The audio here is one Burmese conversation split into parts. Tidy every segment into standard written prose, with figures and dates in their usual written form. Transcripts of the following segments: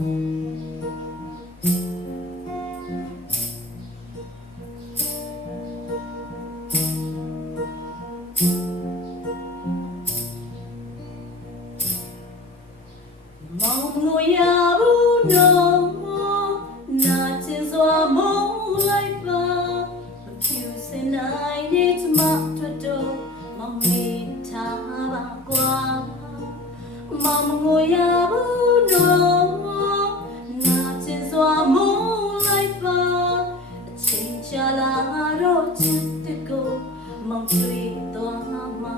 မောင်ငိုရဘူးနော်နာကျင်စွာမုန်းလိုက်ပါမဖြူစင်နိုင်တဲ့ကျမတို့တော့မောင်မေးထားပါကွာမောင်ငိုရဘူးနော်နာကျင်စွာမုန်းလိုက်ပါအချိန်ကြာလာတော့ချစ်တဲ့ကိုမောင်တွေ့သွားမှာပါ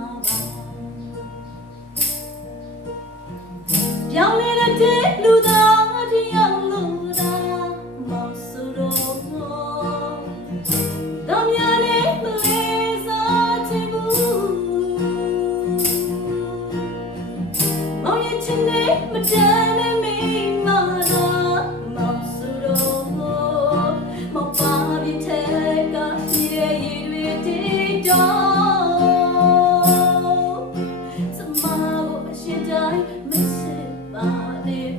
ပြောင်းလဲတဲ့လူသားတယောက်လို့သာမောင်ဆိုတော့တော့များနဲ့မလေးစားချင်ဘူးမောင်ရဲ့ချစ်နဲ့မတန်နဲ့မိမသာမောင်ဆိုတော့မောင်ပါပြီးတဲ့ကရဲ့ရည်တွေတီတော့စမကိုအရှင်းတိုင်းမစစ်ပါနဲ့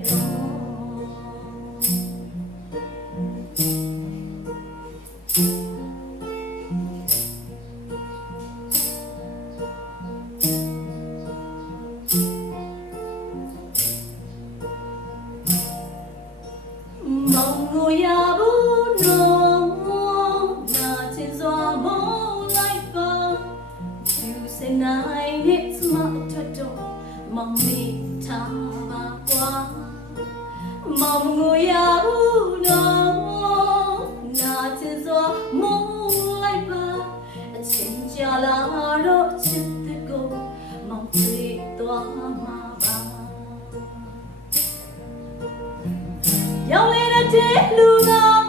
မောင်ငိုရဘူးနော်နာချင်စွာမုန်းလိုက်ပါဖြူစင်နိုင်တဲ့စမအတွက်တော့မောင်မေးထားပါကွာမောင်ငိုရဘူးနော်နာချင်စွာမုန်းလိုက်ပါအချိန်ကြာလာတော့ချစ်တဲ့ကိုမောင်တွေ့သွားမှာပါရောက်လေတဲ့လူသား